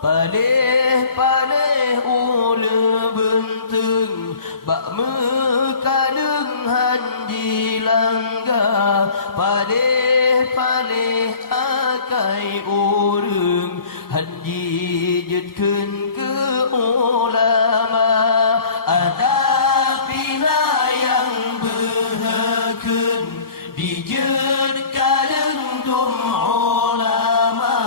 Paleh-paleh ula bentung bak mekadeng handi langgar. Paleh-paleh akai urung handi jetkeun ke ulama. Ada pila yang berhakun dijet kadang dum ulama.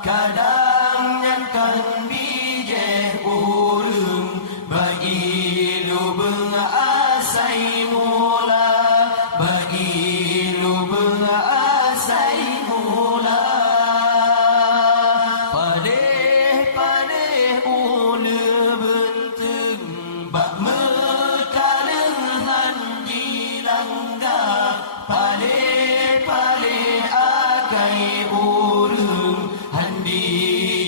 Kadang nyankan bijeh urung bagi lu bengasai mula. Bagi lu bengasai mula. Padeh-padeh ula bentung bak mekadeng handi langgar. Paleh-paleh akai urung handi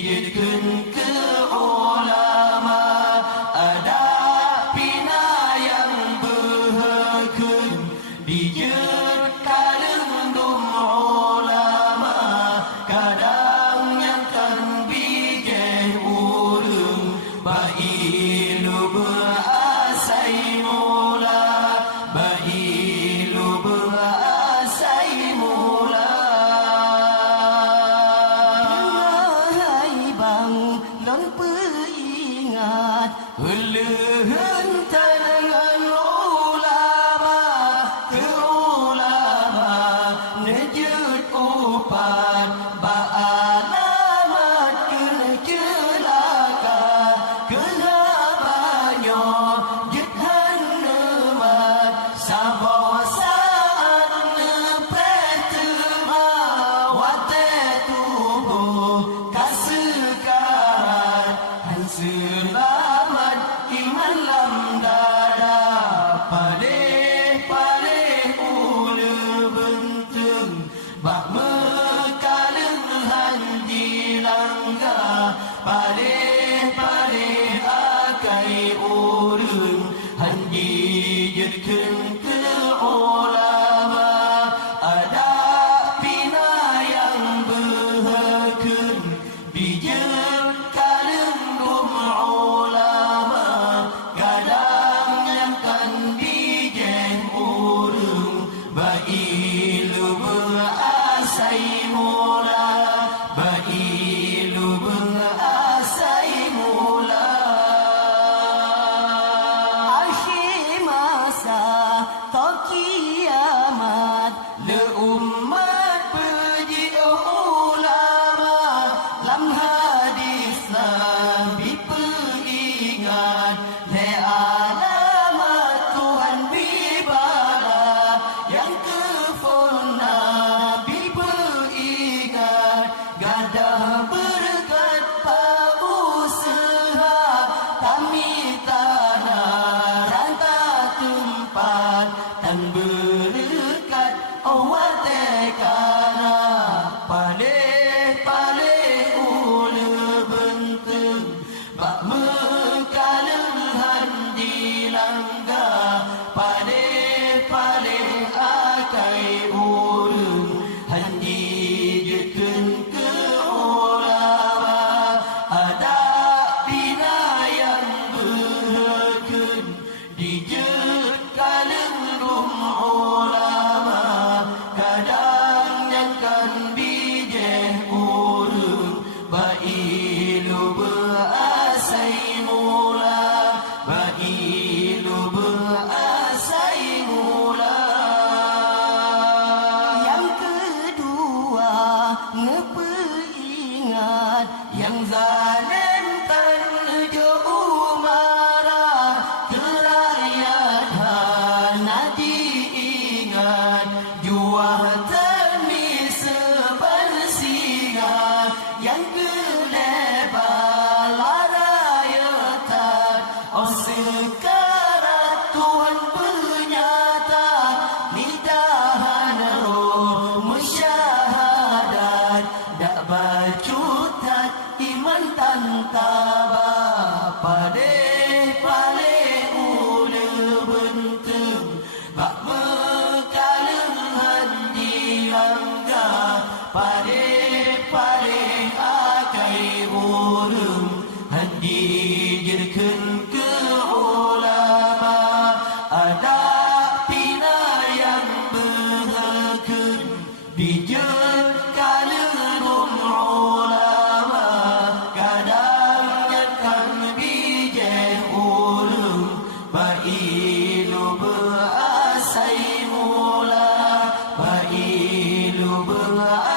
jetkeun ke ulama. Ada pina yang berhakun dijet kadang dum ulama. Kadang nyankan bijeh urung bagi lu berasai mula. Bagi lu berasai mula. Hai bang lon peingat uleuheun tangan ulama. Ke ulama nejeut upan ba alamat keun celaka. Kenapa jet hanemat sabosaan nepretema. Wate tubuh kasekarat han selamat iman lam dada. Paleh-paleh ula bentung bak mekadeng handi langgar. Paleh-paleh akai urung handi jetkeun ke ulama. Ada pina yang berhakun dijet kadang dum ulama. Kadang nyankan bijeh urung bagi lu berasai mula. Bagi lu berasai mula. Akhir masa tak kiamat le umat puji ulama. Lam hadis Nabi peringat le alamat Tuhan bibara. Yang keful Nabi peringat gadah berkat pausaha. Kami tanah ranta tempat dan berkat awat tekana. Paleh-paleh ula bentung bak mekadeng handi langgar. Paleh-paleh akai urung handi jetkeun ke ulama. Ada pina yang berhakun dijet kadang dum ulama. Kadang nyankan bijeh urung bagi lu berasai mula. Bagi lu berasai mula. Yang kedua ngepeingat yang zalim tan jauh marah. Kerakyat hana diingat jual tani sebersingat. Yang kelebar larayatan oh sekarat Tuhan bernyata. Lidahan roh musyahadat dak bacutat iman tantaba. Paleh-paleh ula bentung bak mekadeng handi langgar. Padeh-padeh akai dijirkan ke ulama ada pina yang berhakun dijen kalirun ulama kadang nyatkan bijak ulung bailu berasai mula bailu berasai